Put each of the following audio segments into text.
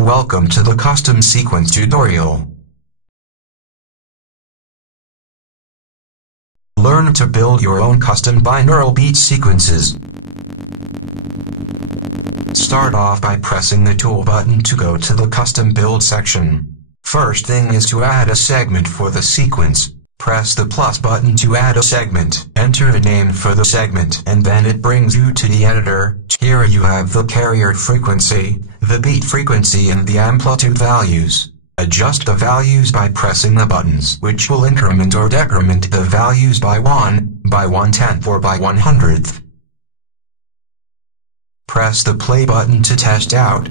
Welcome to the custom sequence tutorial. Learn to build your own custom binaural beat sequences. Start off by pressing the tool button to go to the custom build section. First thing is to add a segment for the sequence. Press the plus button to add a segment. Enter the name for the segment and then it brings you to the editor. Here you have the carrier frequency, the beat frequency and the amplitude values. Adjust the values by pressing the buttons, which will increment or decrement the values by 1, by 1/10 or by 1/100th. Press the play button to test out.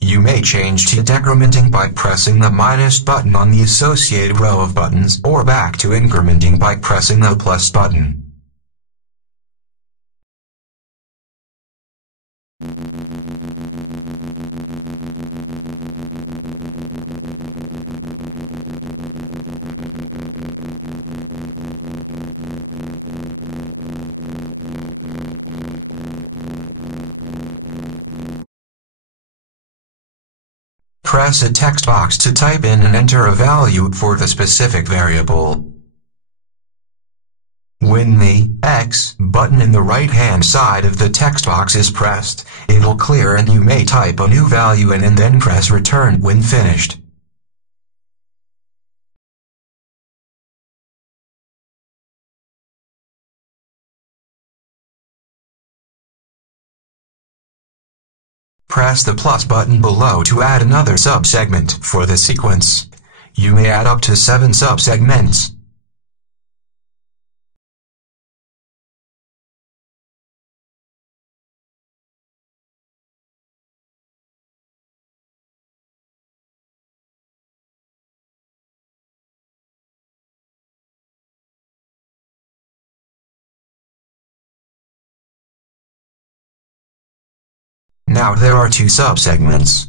You may change to decrementing by pressing the minus button on the associated row of buttons or back to incrementing by pressing the plus button. Press a text box to type in and enter a value for the specific variable. When the X button in the right-hand side of the text box is pressed, it'll clear and you may type a new value in and then press return when finished. Press the plus button below to add another subsegment for the sequence. You may add up to 7 subsegments. Now there are 2 subsegments.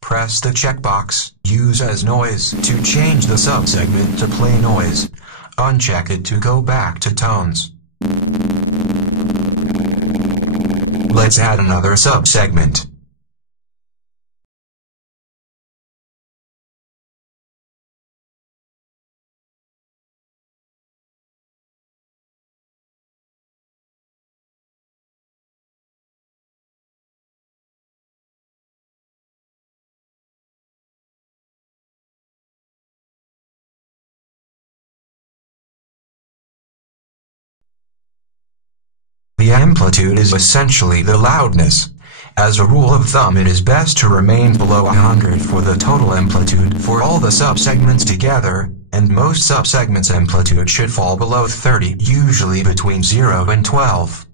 Press the checkbox, Use as noise, to change the subsegment to play noise. Uncheck it to go back to tones. Let's add another subsegment. The amplitude is essentially the loudness. As a rule of thumb, it is best to remain below 100 for the total amplitude for all the subsegments together, and most subsegments' amplitude should fall below 30, usually between 0 and 12.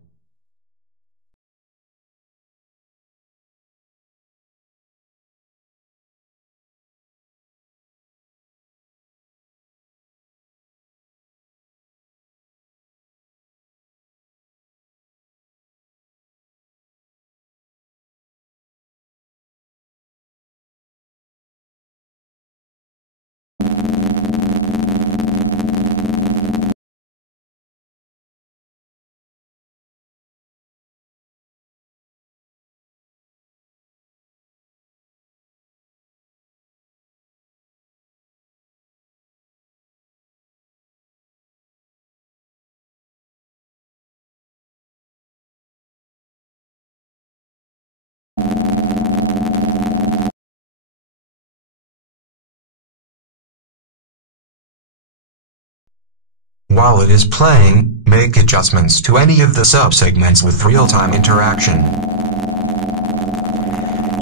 While it is playing, make adjustments to any of the subsegments with real-time interaction.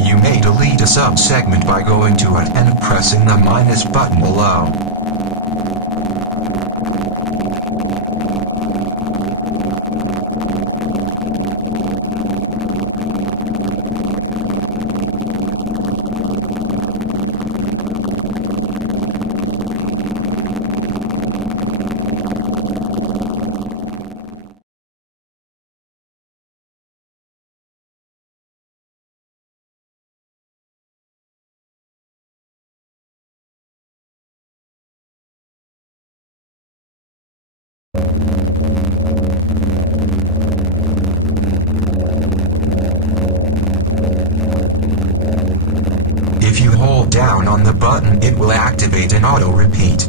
You may delete a subsegment by going to it and pressing the minus button below. hold down on the button, it will activate an auto repeat.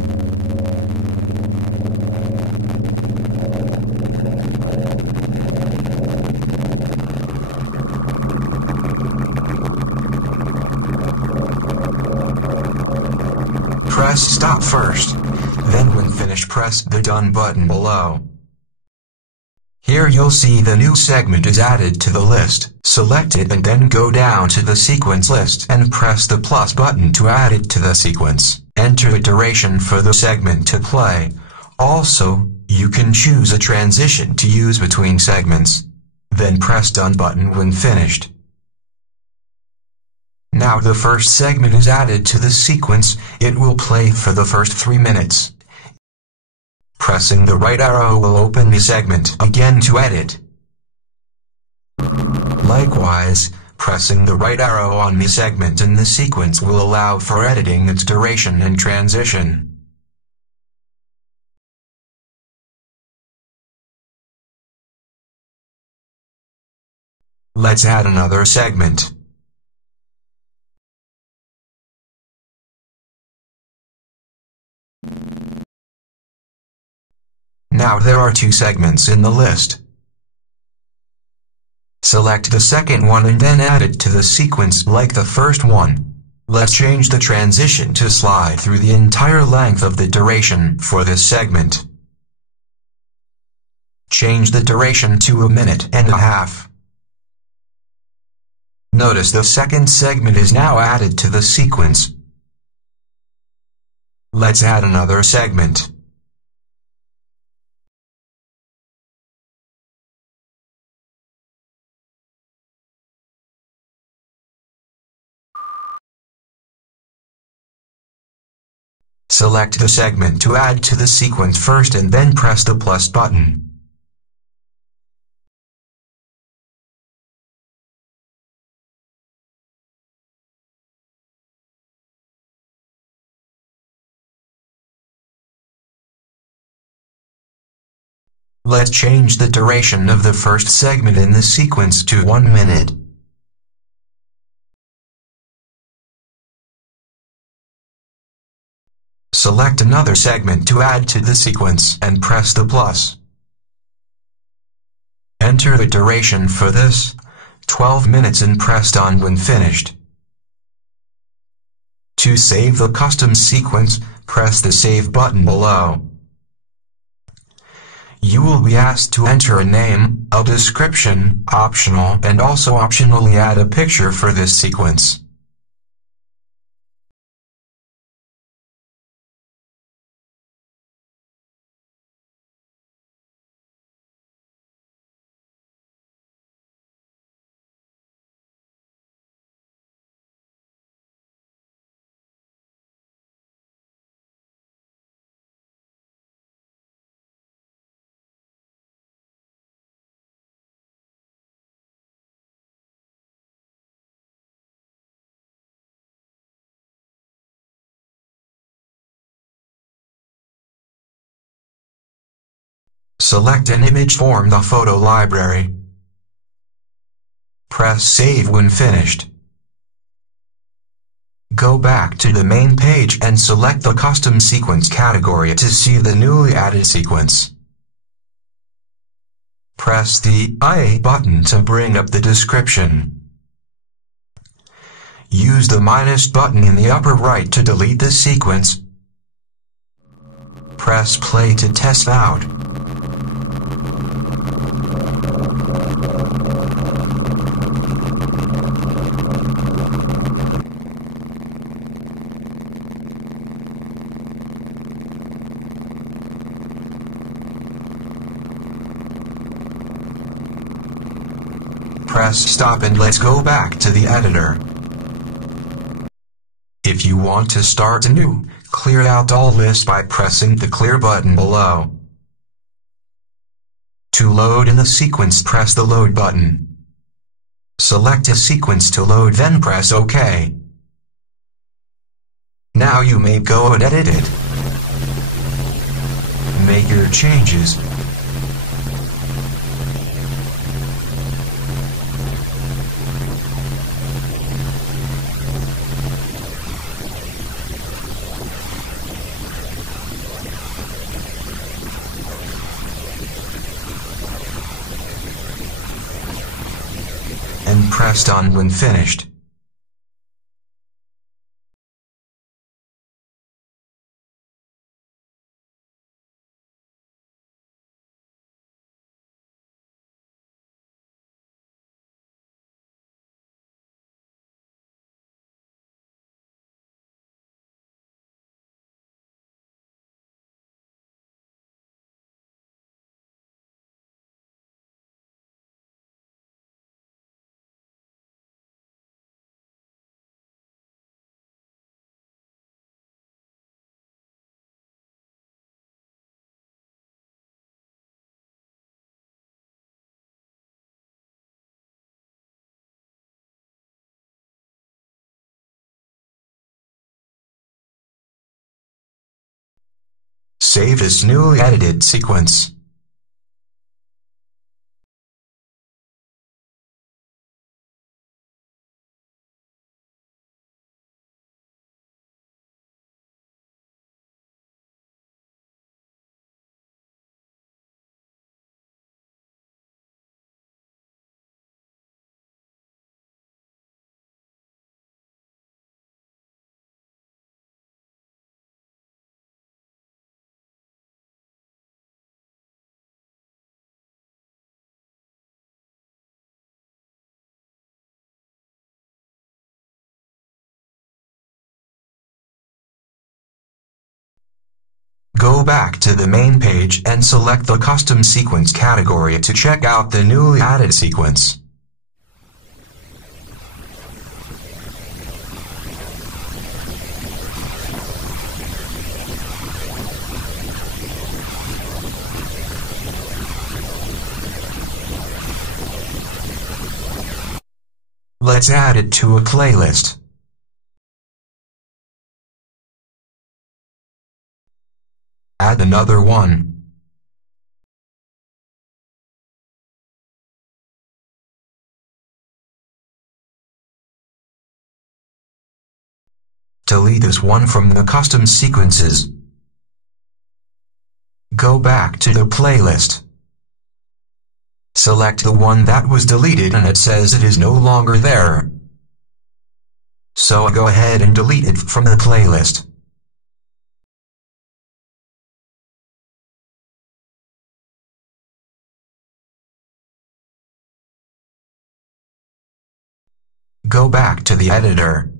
Press stop first. Then when finished, press the done button below. Here you'll see the new segment is added to the list. Select it and then go down to the sequence list and press the plus button to add it to the sequence. Enter a duration for the segment to play. Also, you can choose a transition to use between segments. Then press done button when finished. Now the first segment is added to the sequence. It will play for the first 3 minutes. Pressing the right arrow will open the segment again to edit. Likewise, pressing the right arrow on the segment in the sequence will allow for editing its duration and transition. Let's add another segment. Now there are 2 segments in the list. Select the second one and then add it to the sequence like the first one. Let's change the transition to slide through the entire length of the duration for this segment. Change the duration to 1.5 minutes. Notice the second segment is now added to the sequence. Let's add another segment. Select the segment to add to the sequence first and then press the plus button. Let's change the duration of the first segment in the sequence to 1 minute. Select another segment to add to the sequence and press the plus. Enter the duration for this, 12 minutes, and press done when finished. To save the custom sequence, press the save button below. You will be asked to enter a name, a description, optional, and also optionally add a picture for this sequence. Select an image from the photo library. Press save when finished. Go back to the main page and select the custom sequence category to see the newly added sequence. Press the I button to bring up the description. Use the minus button in the upper right to delete the sequence. Press play to test out. Press stop and let's go back to the editor. If you want to start anew, clear out all lists by pressing the clear button below. To load in the sequence, press the load button. Select a sequence to load, then press OK. Now you may go and edit it. Make your changes. press done when finished. Save this newly edited sequence. Go back to the main page and select the Custom Sequence category to check out the newly added sequence. Let's add it to a playlist. Add another one. Delete this one from the custom sequences. Go back to the playlist. Select the one that was deleted and it says it is no longer there. So go ahead and delete it from the playlist. Go back to the editor.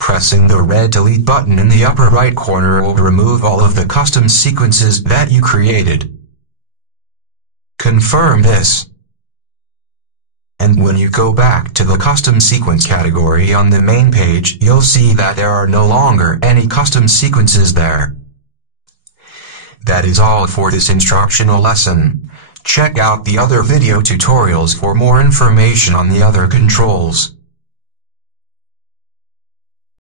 Pressing the red delete button in the upper right corner will remove all of the custom sequences that you created. Confirm this. And when you go back to the custom sequence category on the main page, you'll see that there are no longer any custom sequences there. That is all for this instructional lesson. Check out the other video tutorials for more information on the other controls.